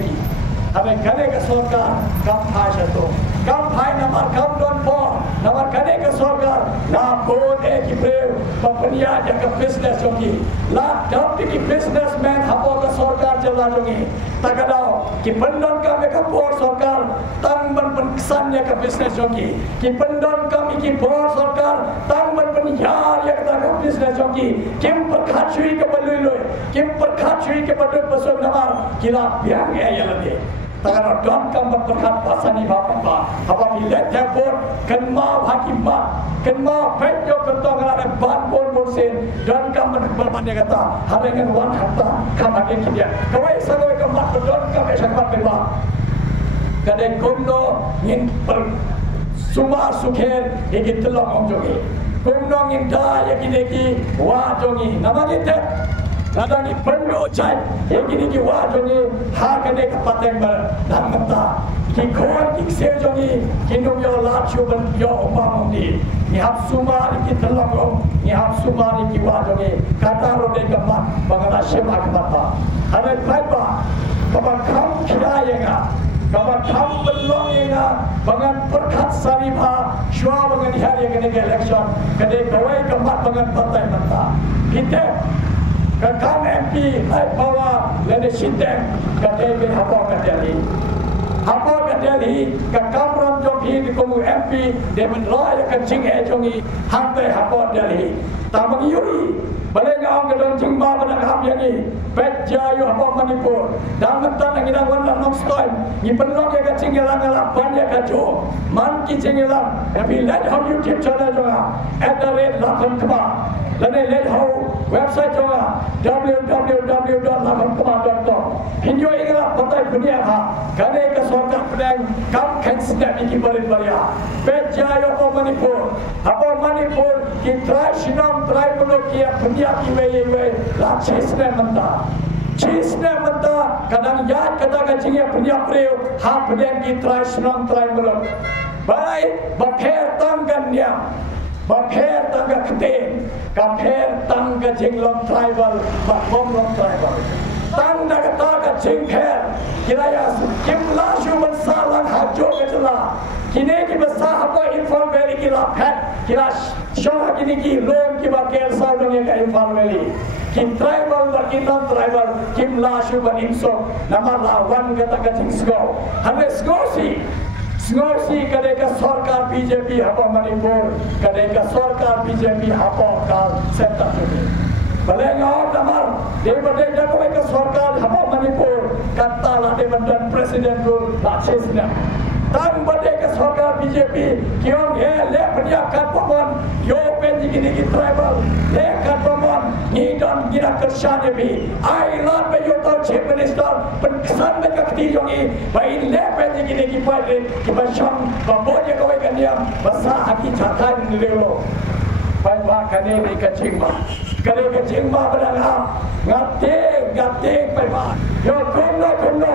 hame gane ka sarkar kam phai sato kam phai namar kam don po namar gane ka sarkar na board ek prev papaniya ja ka business jogi la dap ki businessman hapo ka sarkar chala jogi takadao ki pandon ka me ka board sarkar tang ban kesan ya ka business jogi ki pandon ka mi ki board sarkar tang ban yar ya ka business jogi kim perkhatui ka balui kim perkhatui ke padu pasong namar kila biang ya lade Tagara don kam berkat pasani bapa apa bila tebor kenma hakimah kenma pejo ketong ada ban pon monsen don kam bermane kata harengan wan harta kam agen dia kawai sagoi kam don kam esakmat beba kadang kondo ngin per sumar sukher iki telong om jogi kondo ngin da yakideki wa jogi nama kita Nadang ni penuh cai, yang ini ki wajongi hakane kapateng ber dan mata. Ki kawan ki sejongi kinum yo lachu ben yo omam ni. Ni hab sumari ki telong ni hab sumari ki wajongi kata rode gamat bangala shema kamata. Hane paipa baban kam kidayenga. Baban kam belong yenga bangan perkat saripha shwa bangan hari kene election kade gawai gamat bangan partai mata. Kita Kakam MP high power lene shindem kate bin hapo ka Delhi kakam ram jogi di komu MP demen loy ka jing e jongi hante hapo Delhi tamang yuri balenga ong ka dong jingba pada hap yani pet jayu hapo Manipur dangan ngidang wan nok stoy ni penlok ka jingelang ala banya ka jo man ki jingelang tapi let how YouTube channel jonga @lakhamkama lene let how website jonga www.lakhamkama.com hinjo ingla patai dunia ha gane ka sorkar pedang kam kan snap iki barin baria pejayo ko Manipur ki try shinam try kono ki dunia ki we la chisne manta kadang yad kata ka jinge dunia preo ha pedang ki try shinam try kono bai bapher tanganya bapher tangga keten kapher tangga jinglong tribal bakom long tribal tang daga taga jingher kiraya kimla shuman salang hajo kecela kini ki basa apa Imphal Valley kila pet kila shoha kini ki loan ki bakel saudong ka Imphal Valley kim tribal baki non tribal kimla shuman imso nama lawan kata ka jingsgo hane Ngosi kadeka sarkar BJP hapa Manipur kadeka sarkar BJP hapa kal seta ini balenga damar debade dakoi ka sarkar hapa Manipur kata la deban presiden rul laksesna tang bade ka sarkar BJP kiong he le pania kat pomon yo penji kini ki tribal le kat pomon ni don gira kershane bi ai lot be yo tau chief minister penkesan me ka kti jongi bai le penji kini ki padre ki basham baboje ko we kaniam basa haki chakan lelo bai ba kane ni ka chingma badanga ngate bai ba yo kono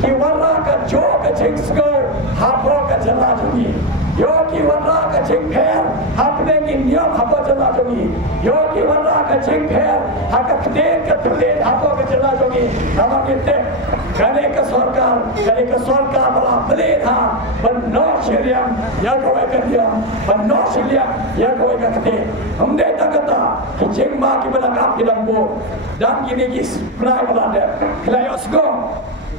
ki wala ka jo ka chingsko hapo ka jala juni Yoki warna ka cingper hapne in niam hapa jala jogi yoki warna ka cingper haka kden ka tulen hapa ka jala jogi nama kite kane ka sarkar bala belen ha ban no shiriam ya ko ka dia ban no shiriam ya ko ka kite humde takata ki cingma ki bala kap kilang bo dan kini ki prai bala de klayos go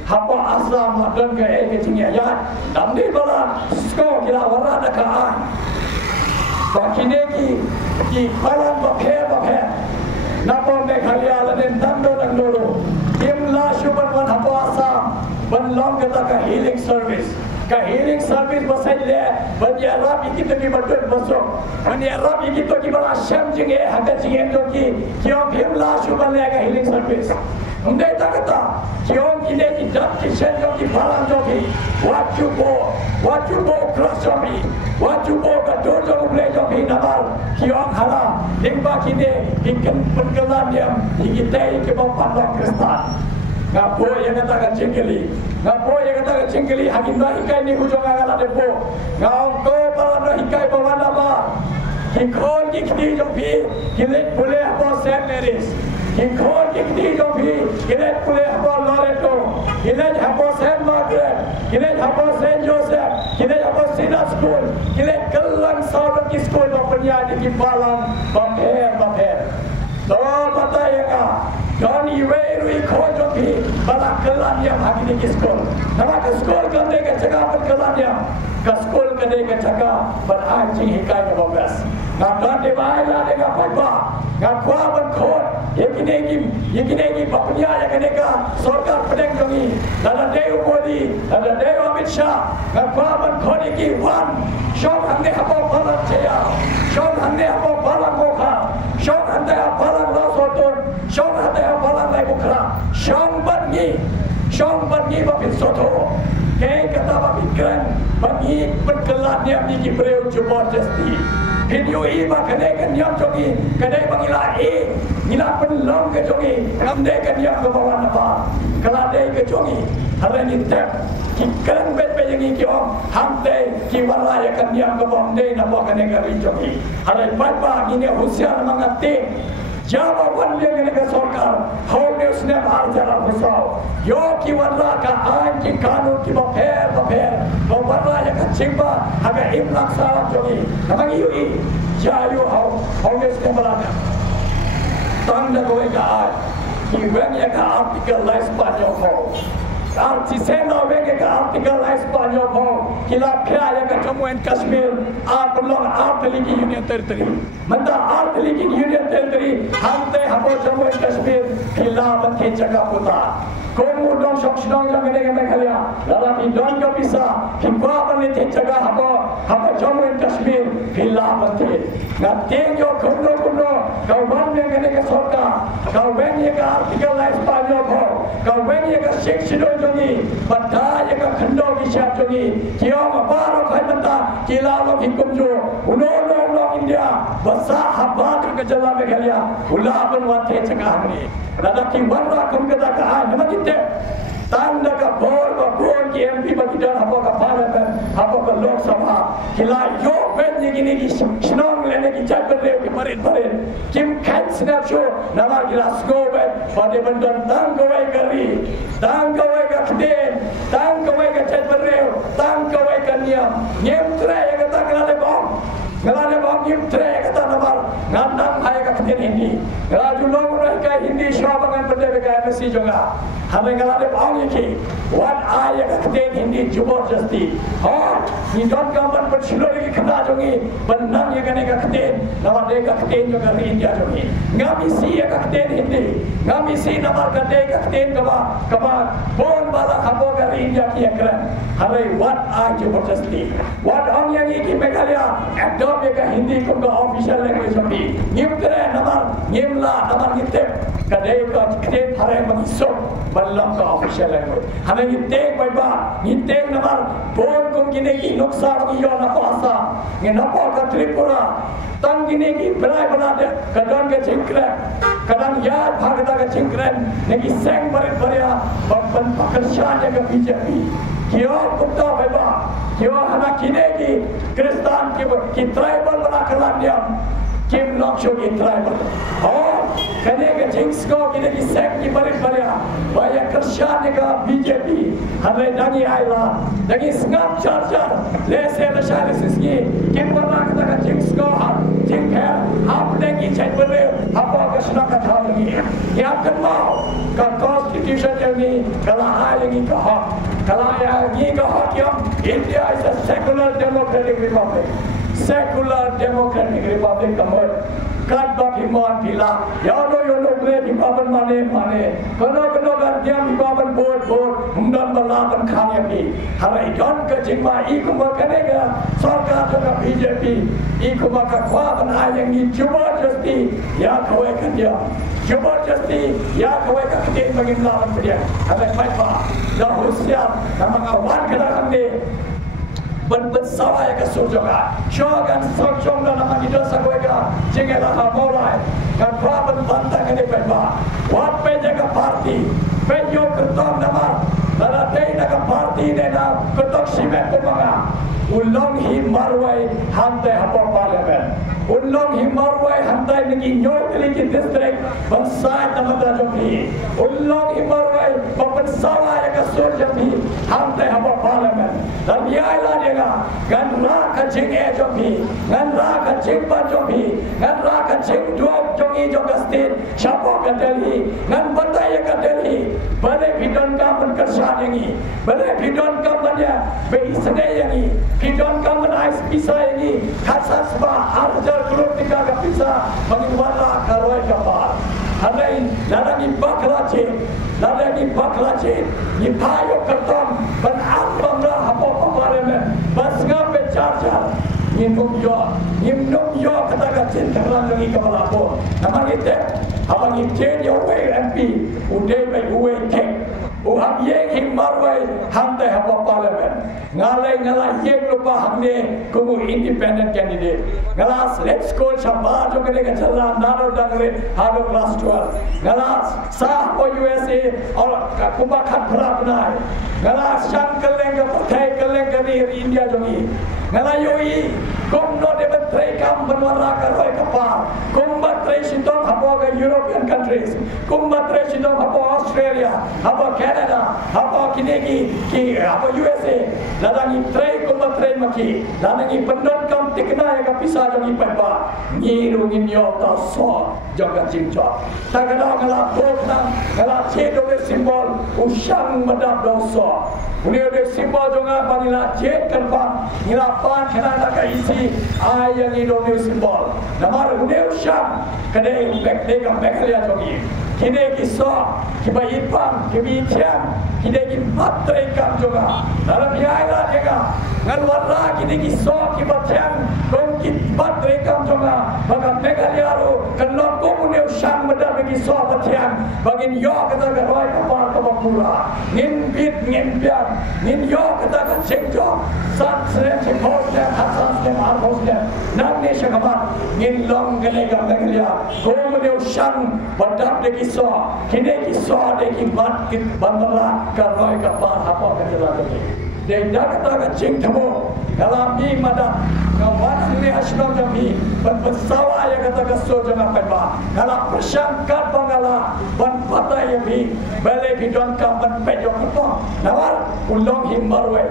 hapa asam dan ke ke tinggi ya dam di bala sko kira warna da ka bakine ki palan ba phe napa me khalia lanen dando imla shuban wan hapa asam ban long kata ka healing service basai le ban ya rab iki to ki batut basok ban ya rab iki to ki bala sham jinge haga jinge to ki kyo imla shuban le ka healing service Umde takata kion kine ki dap ki shen yo ki palan jo ki what you go cross jo ki what you go ka do jo play jo ki nabar kion hala lingba kine ikan pengelan yang kita ke bawah Kristan ngapo yang kata cingkeli hakim dah ikai ni hujung agak depo ngau ko palan ikai bawa nama kikon kikdi jo ki kilet boleh apa semeris Kikon kikdi jo bhi kilet pule hapa Loreto kilet hapa Saint Margaret kilet hapa Saint Joseph kilet hapa Sina School kilet kelang saudara ki school bapanya di Balang bapher to batayega Johnny Way khojo bhi bala kelan yang hagi di school nama ke school kande ke jaga per kelan yang ke school kande ke jaga ber anjing hikai ke babas ngam de baila de ga papa ngam kwa ban khot Yekine bapnya yang keneka sorkar pedang jongi dalam Dewi Modi dalam Dewi Amit Shah ngapaban khoni ki wan shong hande hapa balang cheya shong hande hapa balang mokha shong hande hapa balang lasoton shong hande hapa balang lai bukra shong bangi bapin soto ke kata bapin kran bangi penkelat niam ni ki breu jubor jasti Video iba kadai kan niam jogi kadai bangila ngila penlong ke jogi ngamde kan niam ke bawah napa keladai ke jogi hari ni tep ki kan bet yang ki om hamte ki waraya kan niam ke bawah de napa kan ke jogi hari papa ini usia mangati jawaban dia kena ke sorkar how news nem arjara besau yo ki warna ka an ki kanun ki bapher warna ya ka chimba haga imlak sa jogi namang yui jayu how news nem balana tanda goe ka an ki wen ya ka article la Spanyol ko Artiseno wege ka article la Spanyol ko kila phya ya ka Jammu and Kashmir aap log art ligi union territory manda art ligi union territory hamte habo Jammu and Kashmir kila ban ke jaga puta komu don shokshidong yang kene khalia lala ki don ko bisa himba ban ke jaga habo Jammu and Kashmir kila ban ke na tengo kono kau ban yang kene ke sorka kau ben ye ka article la Spanyol ko kau ben ye ka shikshido jogi badha ye ka khando ki shap jogi kiom baro khai manta kila lo hikum jo uno India basa habat ke jala me khalia ula ban wa the chaka ni rada ki warna kum kata ka nama kitte tanda ka bor ki MP bakidan habo ka parliament habo ka lok sabha kila yo ben ni ki shnong lene ki chat ber ki parin kim khan snap show nama kila sko ben pade bandan tang kawai ka kden tang kawai ka chat ber tang kawai ka niam tre ka tangala bom ngalane bom niam tre ka tanamar ngandang hai ka kden hindi raju long ka hindi shobangan berde ka MC jonga hame ngalane bom ki what I ka kden hindi jubor jasti ni don gambar bershilo lagi kena jongi benang ye kene ka kden nama de ka kden jo ka India jongi ngami si ka kden hindi ngami si nama ka de ka kden kaba bon bala khabo ka India ki ekran hare what I jubor jasti what on yang ki Meghalaya adopt ye ka hindi ko ka official language jongi ngimtre nama ngimla nama ngite ka de ka kden hare mangisok ballam ka official language hame ngite baiba ngite nama bon kum kine ki noksa ki yo na pasa ngenapo ka Tripura tang kine ki belai banade kadang ke cingkren kadang ya bhagda ke cingkren neki seng barit baria ban pakershan ke BJP Kio Buddha Beba, Kio Hana Kinegi, Kristan ki tribal Balakalan Yam, Kim Noksho ki tribal. Oh, Kanega Jingsko ki sek ki balik balik, Baya Krishan ka BJP, Hale Dangi Ayla, Dangi Snap Charger, Lese the Shaliski, Kim Balaka ka Jingsko, Jingher, Hapdegi Chetbele, Hapakashnaka Tawagi, Yakan Mao, ka Constitution Yangi, Kala Ayangi Kaha, Kalaya. India is a secular democratic republic. Secular democratic republic. Kat bab himon pila. Yono great himaban mane. Kono gardiam himaban board. Mundan balaban kanyami. Harai don ke jingma ikuma kanega. Sarkar jaga BJP. Ikuma kakwa ban ayangi cuba justi. Ya kowe kandia. Jabardasti, ya kowe ka kete bagi lawan dia. Habai paipa, dah usia, nama kawan kita kande. Ben sawa ya ka surjoga. Jogan surjong na nama kita sakoe ka. Jengela ha morai. Kan praban bantang kene paipa. Wat pe jaga parti. Pe yo kertong nama. Lada dei na ka parti ne na kertok simet pemanga. Ulong hi marwai hantai hapa parliament. Ulong hi marwai hantai nengi nyok liki district bansai namata jopi. Ulong hi marwai bapansawa ya kasur jopi hantai hapa parliament. Dan biaya lah dia gan ra ka jing e jopi, gan ra ka jing pa jopi, gan ra ka jing duap jongi joka state, siapa ka Delhi, gan batai ka Delhi. Bade bidon ka man kersa yangi, bade bidon ka man ya be isne yangi. Bidon ka man ais pisa yangi, khasas ba arjar grup tika ka pisa mangwala ka roi ka par. Halain ladangi baklache, ni payo kertom ban ambam ra hapo parliament, bas ngape charger. Nimum yo kata kacin terang lagi kepala po. Nama kita, abang itu yo MP, udah baik kek. Uham yeng him marwai hamde hapa parliament. Ngalai yeng lupa hamne kumu independent candidate. Ngalas let's go shabar jo kene kacala naro dangre hado class 12. Ngalas sah po USA or kumba khat prabnai. Ngalas shankal lenga pathai kalenga ni India jongi. Ngalayoi kumno demonstrate kam banwara ka roi kapar. Kumba treshitong hapa ka European countries. Kumba treshitong hapa Australia, hapa Canada, hapa kinegi ki hapa USA. Ladangi trei kumba trei maki. Ladangi pendon kam tikna ya ka pisa jongi paipa. Nyiru nginyo ta so jonga jingjo. Tagada ngala bokna ngala chedo le simbol usang madap do so. Unir de simbol jonga panila jet kanpa. Nila pan kena ka isi ayang idone simbol. Namar unir usang kene bekle ka beklia jongi. Kini kisah, kiba ipam, kibi tiang, kini matre kam juga. Dalam biaya juga. Ngan warna kini kisah, kiba tiang, kong matre kam juga. Maka megaliaru, kenok kumune usang benda bagi kisah batiang. Bagin yo kata keroi kapal kapapura. Ngin bit, ngin biar, ngin yo kata kecengjo. Sat seren cengkosnya, hasan seren arbosnya. Nangni syakamat, ngin long kenega megalia. Kumune usang benda bagi kisah, kini kisah deki mat kit bandara karoi kapal apa kejala deki. Dek kata kecing temu kalami mada kawan ini asnam jami bersawa ya kata kesur jangan pemba. Kalau persangkat bangala ban patah ya bi balik hidon kampan pejok apa. Nawar ulong himmarwe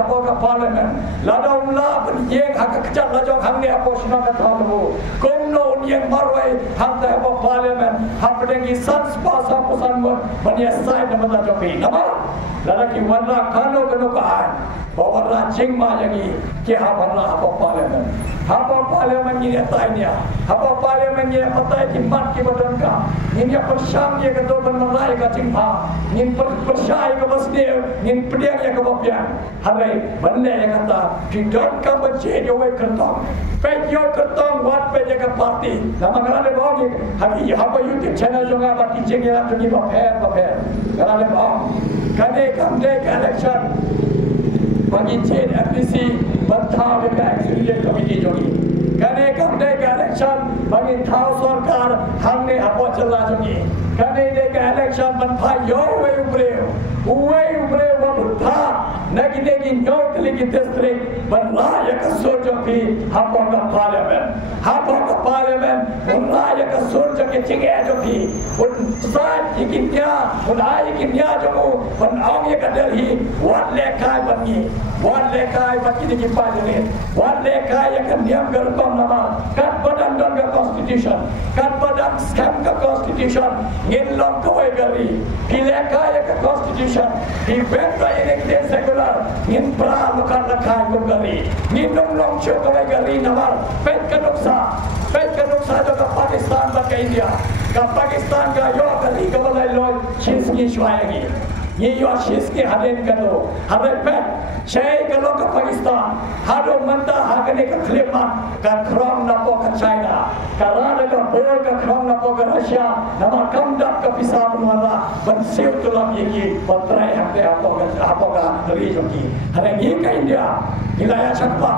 apa ke parlimen. Lada umla penyeng hak kejat lajong hamne apa senang kata temu. Kumno unyeng marwe hamta apa parlimen. Hampa dengi sans pasa pusan menyesai nama lajong bi. Nawar lada ki warna kano kaan. Bawa rajing mayangi ke habarlah apa parlimen ini tanya apa parlimen ini patai kimat ki badangka ini persang ye ketua benmalai ka cingpa ini persai ke basdeu ini pediang ye ke bapian harai benda yang kata tidak ka bece yo we kertong pe yo kertong wat pe jaga parti nama ngala bawa ni haki apa YouTube channel jonga ba kicing ya tuni baper ngala bawa kane kamde election bagi chain FPC bertau dekat Executive Committee jogi. kane kamde election bangin thau sarkar hamne apo chala jongi kane de election ban phai yo we ubre wabutha nagide gi nyotli gi district ban la ya ka sojo ki hapo ka parliament un la ya ka sojo ki chinge jo ki un sa ki nya un ai ki nya jo ban ong ya ka delhi wat le kai ban ki parliament wat le kai ya ka niam gar kom nama kat badan don ka constitution kat badan scam ka constitution ngin lom ko ai gari pile kai ya ka constitution di benda ini kita sekular ngin pra lukan lakai ko gari ngin dong long cho ko ai gari namar pet kanuksa jo ka Pakistan ba ka India ka Pakistan ka yo gari ko lai loi chiski shwayagi ये यो शीश के हरेन करो हरे पे शेय करो का पाकिस्तान हारो मंदा हागने का फिल्मा का क्रॉम नपो का चाइना कराने का बोल का क्रॉम नपो का रशिया नमा कम डब का पिसाब वाला बंसिल तुलम ये की पत्रे हमने आपो का रीजन की हरे ये का इंडिया हिलाया शकमा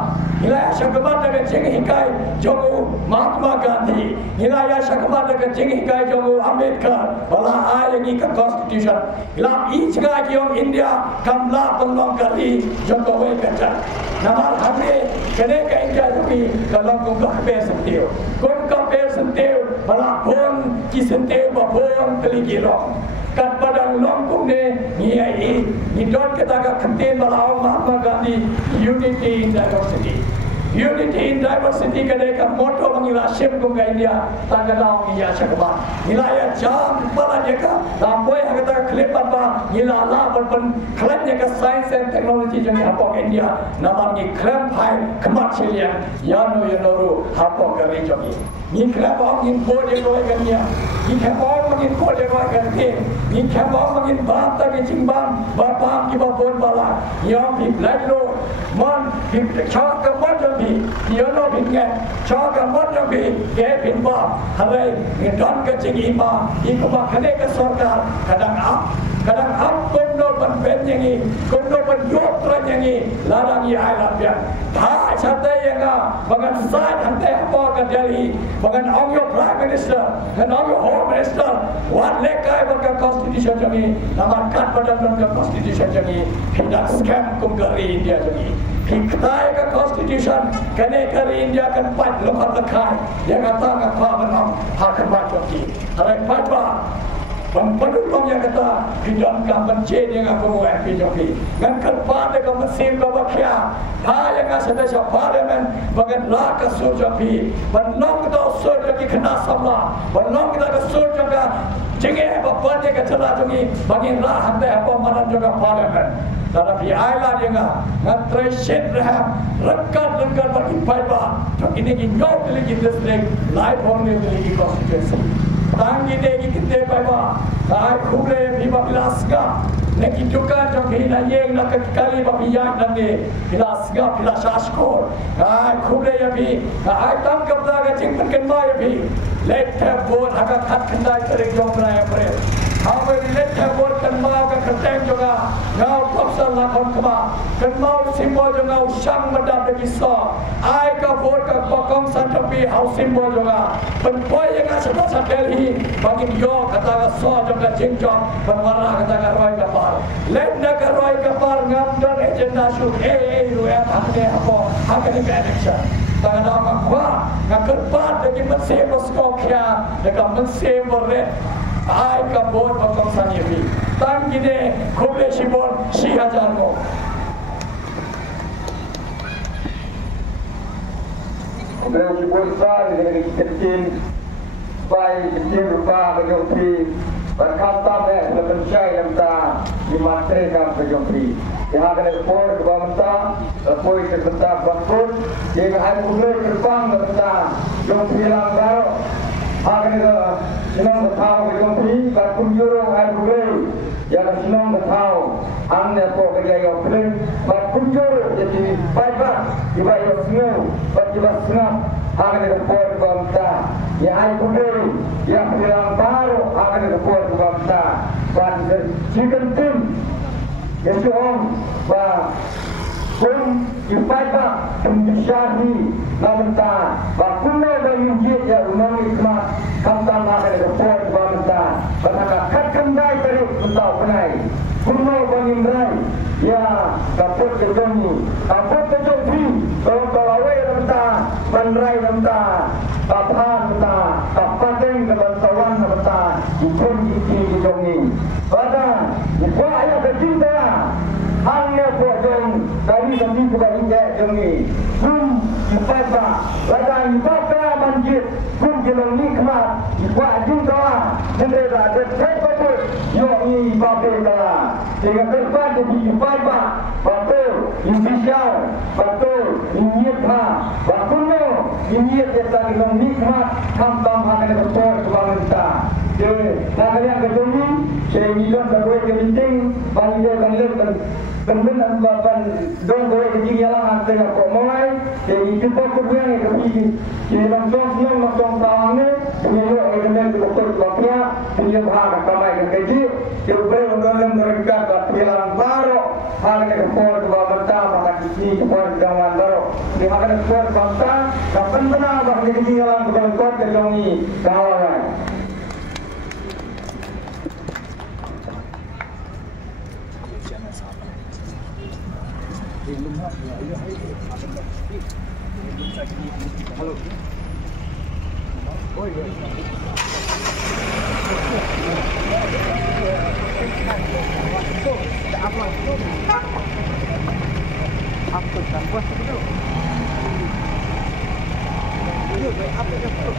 daga jing hikai jogo Mahatma Gandhi hilaya shakma daga jing hikai jogo Ambedkar wala ayangi ka constitution hilam each guy yong India kamla panlong kali jogo we kacha namal hamne kene ka India jogi kalong ko ka pe santiu kon ka pe santiu wala bon ki santiu ba bon kali girong kat padang long kumne ni ai ni dot kita ka khanten balao Mahatma Gandhi unity in diversity kade ka motto mangila shem ko ga India tagadao ya shakba nilaya jam bala jeka tamboi hagata clip apa nila la ban klan jeka science and technology jeng hapo India namangi klan phai khamat chelia yano yanoru hapo gari jogi ni klan ba ngin ko de roi gania ni khan ba ngin ko de roi gante ni khan ba ngin ba ta ge jingbam ba pam ki ba bon bala yom bi black lo mon bi chak ka mon jogi yano bi nge chak ka mon jogi ge bin ba hare ni don ka jingi ma iku ba khane ka sarkar kadang up kondo ban ben yangi kondo ban yop tra yangi larang yi ai lapya tha chate yanga bagan sai hante hapo ka Delhi bagan ong yo prime minister and ong yo home minister what le kai ba ka constitution jangi naman kat badan ka constitution jangi hidak scam kum gari India jangi hiktai ka constitution kane kari India kan pat lokal lakai yang kata ngapa benam hakamat jangi hare pat ba penduduk yang kata hidup kampung J yang aku mau MP joki dengan kerpan dengan mesin kebakia dah yang asal desa parlimen bagian laka surjoki benong kita surjoki kena sama benong kita ke surjoka jengeh bapak dia kecelah joki bagian lah hantai apa mana juga parlimen tetapi aylah dia ngatrai shit rehab rekat bagi payah ini nyok lagi district live only lagi constituency tangi degi kite baba ai khule bhi babilasga neki duka jo hina yeng nak kali babiyak nange bilasga bilasashkor ai khule ya bhi ai tam kapda ga ching kan ma ya bhi let have board haka khat khandai tere jom raya pre how let have board kan ma ka khateng juga ngau kapsal la kon kama kan mau simbol jo ngau sang madap de kiso ai ka board ka pakong santapi how simbol juga penpoi yang asal Delhi bagi yo kata ka so jo ka jingjong panwara kata ka roi kapal let na ka roi kapal ngam don agenda shu ruya thakne apo hakane ka election tangana ma kwa ngakerpat de mense boskokya de ka mense borre ai ka board pakong sanyebi tang gine khule shibon 6000 mo Kemudian shibon sa dengan kecil baik kecil rupa berjumpi berkata lepas saya yang tak dimaterkan berjumpi yang akan ekspor ke bawah ekspor ke bentar bangkut yang akan mulai terbang ke bentar jumpi langgar akan itu senang bertahu berjumpi berpun euro akan mulai yang senang bertahu anda kok kerja yang paling berpun euro jadi baiklah tiba yang senang tiba senang akan ekspor ke bawah yang akan mulai yang bilang baru akan ekspor ke bawah dan chicken tim itu om bah pun Ibadah Pembisyahi Bamenta Bakuno Bayunjit Ya Umang Ikmat Kamtan Makan Report Bamenta Bantaka Katkandai Tarik Mentau Penai Kuno Bangimrai Ya Kaput Kejoni Kaput Kejoni Kalawai Bamenta Bandrai Bamenta Kaphan Bamenta Kapateng Kebantawan Bamenta Ikun Iki Kejoni Bada Ikwa Ayah Kecinta Hanya Bojong dari demi juga injek demi ibadah ladang ibadah manjid jelong nikmat ibadah juga mereka betul yoi ibadah sehingga berkat demi ibadah betul inisial betul inyitha betul inyit kita jelong nikmat kamtam akan betul kebangunan jadi nakalian kejumi sehingga berbuat kepenting bagi dia kan kemudian bapak dong boleh kerja yang antara kau mulai jadi kita kemudian yang kerja jadi langsung siang langsung tawangan punya elemen doktor bapak punya bahan kamai kerja jadi berulang mereka berjalan baru hal yang kepor bapak tambah di kepor jangan baru di mana kepor bapak kapan benar bapak kerja yang bukan kau kerjoni kawan Halo. Oh iya. Apa? Apa tanpa itu? Itu apa itu?